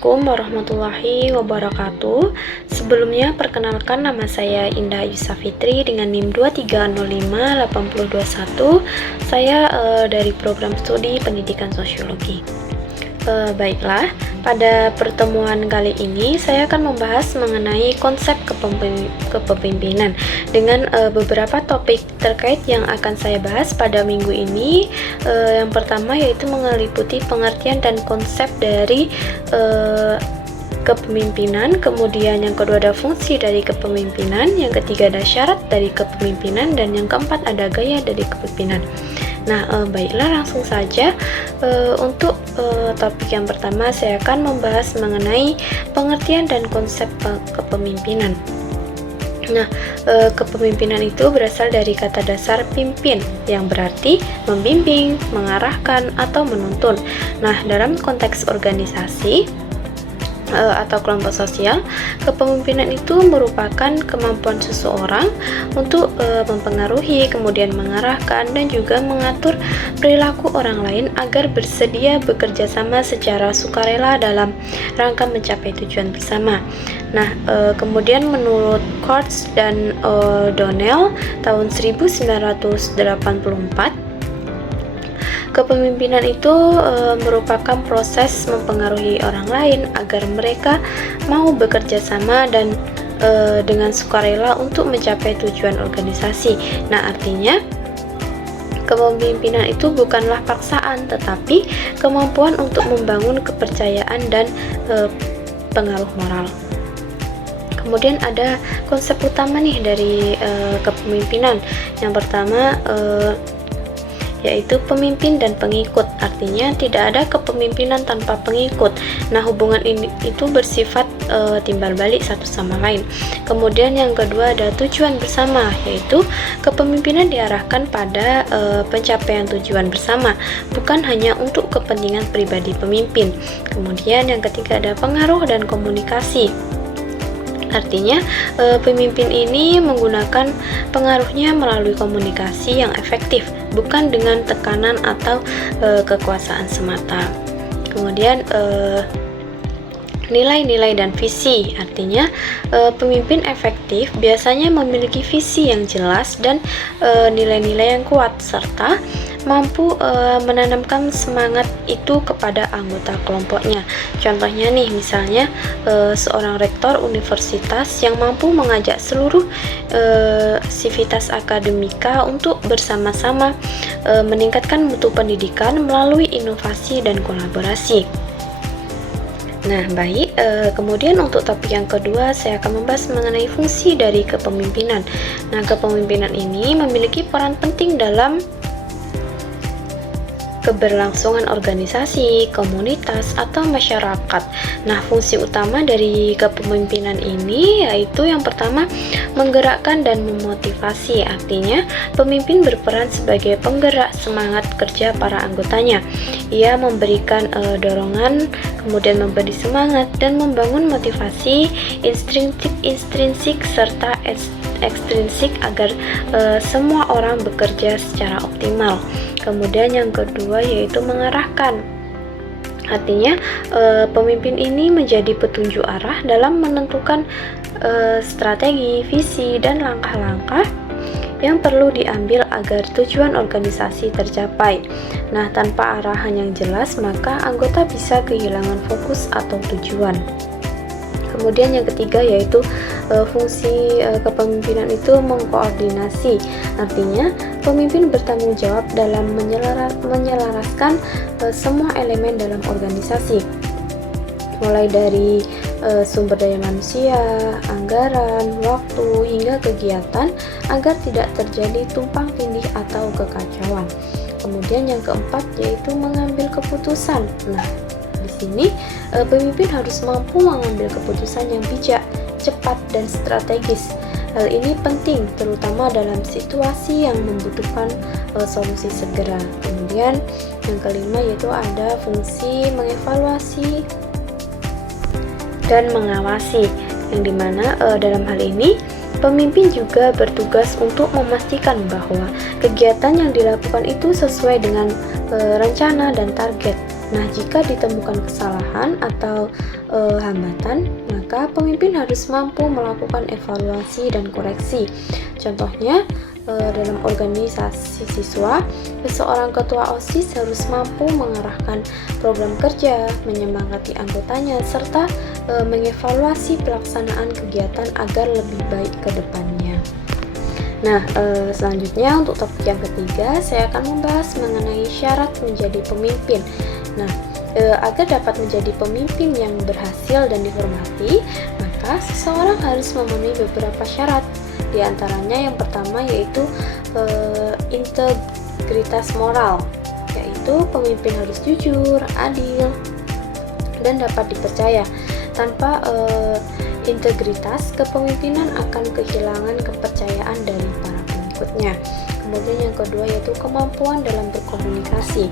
Assalamualaikum warahmatullahi wabarakatuh. Sebelumnya perkenalkan, nama saya Indah Yusafitri dengan NIM 2305821. Saya dari program studi pendidikan sosiologi. Baiklah, pada pertemuan kali ini saya akan membahas mengenai konsep kepemimpinan dengan beberapa topik terkait yang akan saya bahas pada minggu ini. Yang pertama yaitu meliputi pengertian dan konsep dari kepemimpinan, kemudian yang kedua ada fungsi dari kepemimpinan, yang ketiga ada syarat dari kepemimpinan, dan yang keempat ada gaya dari kepemimpinan. Nah, baiklah, langsung saja. Untuk topik yang pertama saya akan membahas mengenai pengertian dan konsep kepemimpinan. Nah, kepemimpinan itu berasal dari kata dasar pimpin yang berarti membimbing, mengarahkan, atau menuntun. Nah, dalam konteks organisasi atau kelompok sosial, kepemimpinan itu merupakan kemampuan seseorang untuk mempengaruhi, kemudian mengarahkan, dan juga mengatur perilaku orang lain agar bersedia bekerja sama secara sukarela dalam rangka mencapai tujuan bersama. Nah, kemudian menurut Coates dan O'Donnell tahun 1984, kepemimpinan itu merupakan proses mempengaruhi orang lain agar mereka mau bekerja sama dan dengan sukarela untuk mencapai tujuan organisasi. Nah, artinya kepemimpinan itu bukanlah paksaan, tetapi kemampuan untuk membangun kepercayaan dan pengaruh moral. Kemudian ada konsep utama nih dari kepemimpinan. Yang pertama yaitu pemimpin dan pengikut. Artinya tidak ada kepemimpinan tanpa pengikut. Nah, hubungan ini itu bersifat timbal balik satu sama lain. Kemudian yang kedua ada tujuan bersama, yaitu kepemimpinan diarahkan pada pencapaian tujuan bersama, bukan hanya untuk kepentingan pribadi pemimpin. Kemudian yang ketiga ada pengaruh dan komunikasi. Artinya, pemimpin ini menggunakan pengaruhnya melalui komunikasi yang efektif, bukan dengan tekanan atau kekuasaan semata. Kemudian nilai-nilai dan visi. Artinya, pemimpin efektif biasanya memiliki visi yang jelas dan nilai-nilai yang kuat, serta mampu menanamkan semangat itu kepada anggota kelompoknya. Contohnya nih, misalnya seorang rektor universitas yang mampu mengajak seluruh sivitas akademika untuk bersama-sama meningkatkan mutu pendidikan melalui inovasi dan kolaborasi. Nah, baik, kemudian untuk topik yang kedua saya akan membahas mengenai fungsi dari kepemimpinan. Nah, kepemimpinan ini memiliki peran penting dalam keberlangsungan organisasi, komunitas, atau masyarakat. Nah, fungsi utama dari kepemimpinan ini yaitu yang pertama, menggerakkan dan memotivasi. Artinya, pemimpin berperan sebagai penggerak semangat kerja para anggotanya. Ia memberikan dorongan, kemudian memberi semangat dan membangun motivasi intrinsik serta ekstrinsik agar semua orang bekerja secara optimal. Kemudian yang kedua yaitu mengarahkan. Artinya, pemimpin ini menjadi petunjuk arah dalam menentukan strategi, visi, dan langkah-langkah yang perlu diambil agar tujuan organisasi tercapai. Nah, tanpa arahan yang jelas, maka anggota bisa kehilangan fokus atau tujuan. Kemudian yang ketiga yaitu fungsi kepemimpinan itu mengkoordinasi. Artinya, pemimpin bertanggung jawab dalam menyelaraskan semua elemen dalam organisasi, mulai dari sumber daya manusia, anggaran, waktu, hingga kegiatan agar tidak terjadi tumpang tindih atau kekacauan. Kemudian yang keempat yaitu mengambil keputusan. Nah, di sini pemimpin harus mampu mengambil keputusan yang bijak, cepat, dan strategis. Hal ini penting terutama dalam situasi yang membutuhkan solusi segera. Kemudian yang kelima yaitu ada fungsi mengevaluasi dan mengawasi, yang dimana dalam hal ini pemimpin juga bertugas untuk memastikan bahwa kegiatan yang dilakukan itu sesuai dengan rencana dan target. Nah, jika ditemukan kesalahan atau hambatan, maka pemimpin harus mampu melakukan evaluasi dan koreksi. Contohnya, dalam organisasi siswa, seorang ketua OSIS harus mampu mengarahkan program kerja, menyemangati anggotanya, serta mengevaluasi pelaksanaan kegiatan agar lebih baik ke depannya. Nah, selanjutnya untuk topik yang ketiga, saya akan membahas mengenai syarat menjadi pemimpin. Nah, agar dapat menjadi pemimpin yang berhasil dan dihormati, maka seseorang harus memenuhi beberapa syarat. Di antaranya yang pertama yaitu integritas moral, yaitu pemimpin harus jujur, adil, dan dapat dipercaya. Tanpa integritas, kepemimpinan akan kehilangan kepercayaan dari para pengikutnya. Kemudian yang kedua yaitu kemampuan dalam berkomunikasi.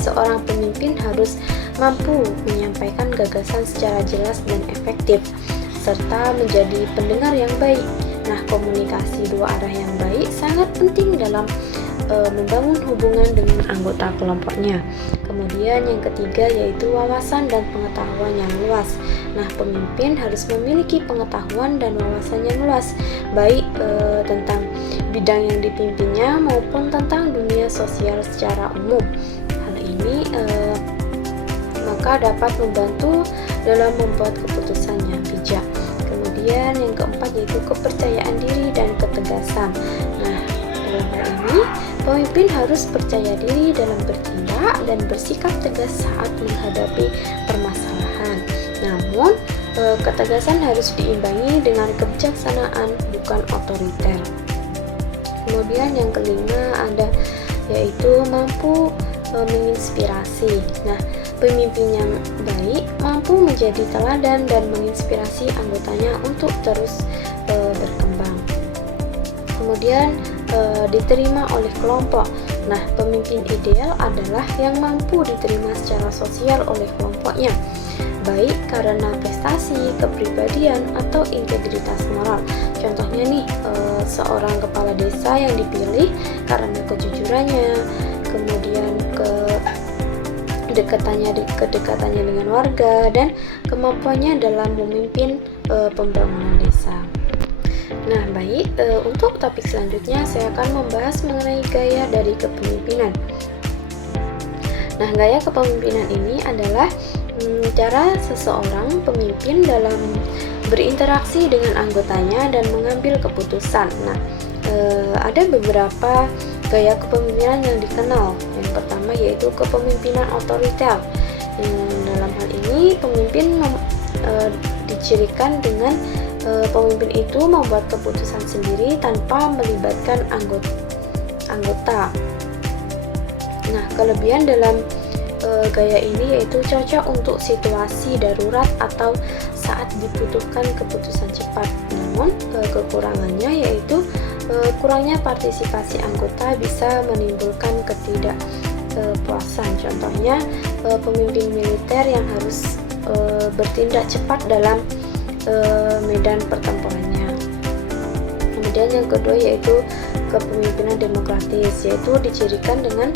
Seorang pemimpin harus mampu menyampaikan gagasan secara jelas dan efektif, serta menjadi pendengar yang baik. Nah, komunikasi dua arah yang baik sangat penting dalam membangun hubungan dengan anggota kelompoknya. Kemudian yang ketiga yaitu wawasan dan pengetahuan yang luas. Nah, pemimpin harus memiliki pengetahuan dan wawasan yang luas, baik tentang bidang yang dipimpinnya maupun tentang dunia sosial secara umum. Hal ini maka dapat membantu dalam membuat keputusan yang bijak. Kemudian yang keempat yaitu kepercayaan diri dan ketegasan. Nah, dalam hal ini pemimpin harus percaya diri dalam bertindak dan bersikap tegas saat menghadapi permasalahan. Namun, ketegasan harus diimbangi dengan kebijaksanaan, bukan otoriter. Kemudian yang kelima ada yaitu mampu menginspirasi. Nah, pemimpin yang baik mampu menjadi teladan dan menginspirasi anggotanya untuk terus berkembang. Kemudian diterima oleh kelompok. Nah, pemimpin ideal adalah yang mampu diterima secara sosial oleh kelompoknya, baik karena prestasi, kepribadian, atau integritas moral. Contohnya nih, seorang kepala desa yang dipilih karena kejujurannya, kemudian kedekatannya dengan warga, dan kemampuannya dalam memimpin pembangunan desa. Nah, baik, untuk topik selanjutnya saya akan membahas mengenai gaya dari kepemimpinan. Nah, gaya kepemimpinan ini adalah cara seseorang pemimpin dalam berinteraksi dengan anggotanya dan mengambil keputusan. Nah, ada beberapa gaya kepemimpinan yang dikenal. Yang pertama yaitu kepemimpinan otoriter. Dalam hal ini pemimpin dicirikan dengan pemimpin itu membuat keputusan sendiri tanpa melibatkan anggota. Nah, kelebihan dalam gaya ini yaitu cocok untuk situasi darurat atau saat dibutuhkan keputusan cepat. Namun, kekurangannya yaitu kurangnya partisipasi anggota bisa menimbulkan ketidakpuasan. Contohnya, pemimpin militer yang harus bertindak cepat dalam medan pertempurannya. Kemudian yang kedua yaitu kepemimpinan demokratis, yaitu dicirikan dengan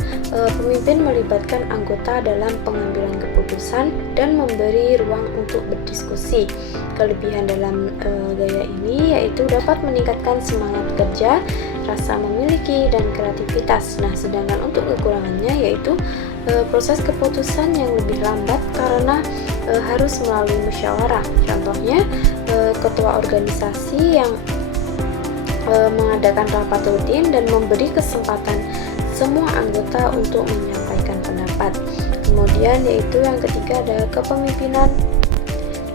pemimpin melibatkan anggota dalam pengambilan keputusan dan memberi ruang untuk berdiskusi. Kelebihan dalam gaya ini yaitu dapat meningkatkan semangat kerja, rasa memiliki, dan kreativitas. Nah, sedangkan untuk kekurangannya yaitu proses keputusan yang lebih lambat karena harus melalui musyawarah. Contohnya, ketua organisasi yang mengadakan rapat rutin dan memberi kesempatan semua anggota untuk menyampaikan pendapat. Kemudian yaitu yang ketiga ada kepemimpinan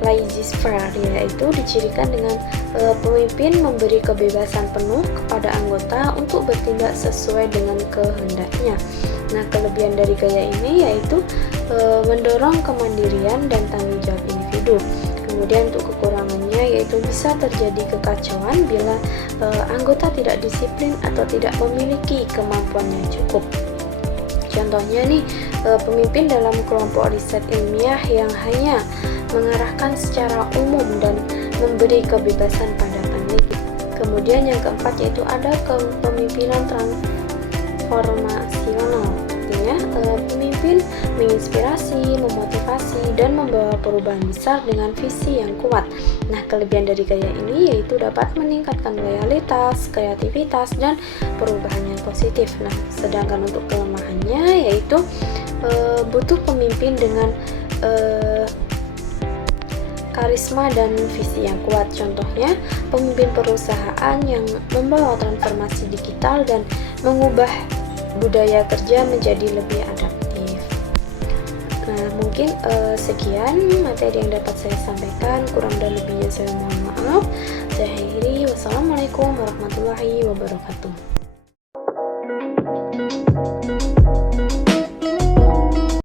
laissez-faire, yaitu dicirikan dengan pemimpin memberi kebebasan penuh kepada anggota untuk bertindak sesuai dengan kehendaknya. Nah, kelebihan dari gaya ini yaitu mendorong kemandirian dan tanggung jawab individu. Kemudian untuk kekurangannya yaitu bisa terjadi kekacauan bila anggota tidak disiplin atau tidak memiliki kemampuan yang cukup. Contohnya nih, pemimpin dalam kelompok riset ilmiah yang hanya mengarahkan secara umum dan memberi kebebasan pada peneliti. Kemudian yang keempat yaitu ada kepemimpinan transformasional. Artinya, pemimpin menginspirasi, memotivasi, dan membawa perubahan besar dengan visi yang kuat. Nah, kelebihan dari gaya ini yaitu dapat meningkatkan loyalitas, kreativitas, dan perubahan yang positif. Nah, sedangkan untuk kelemahannya yaitu butuh pemimpin dengan karisma dan visi yang kuat. Contohnya, pemimpin perusahaan yang membawa transformasi digital dan mengubah budaya kerja menjadi lebih adaptif. Nah, mungkin sekian materi yang dapat saya sampaikan. Kurang dan lebihnya saya mohon maaf. Saya akhiri. Wassalamualaikum warahmatullahi wabarakatuh.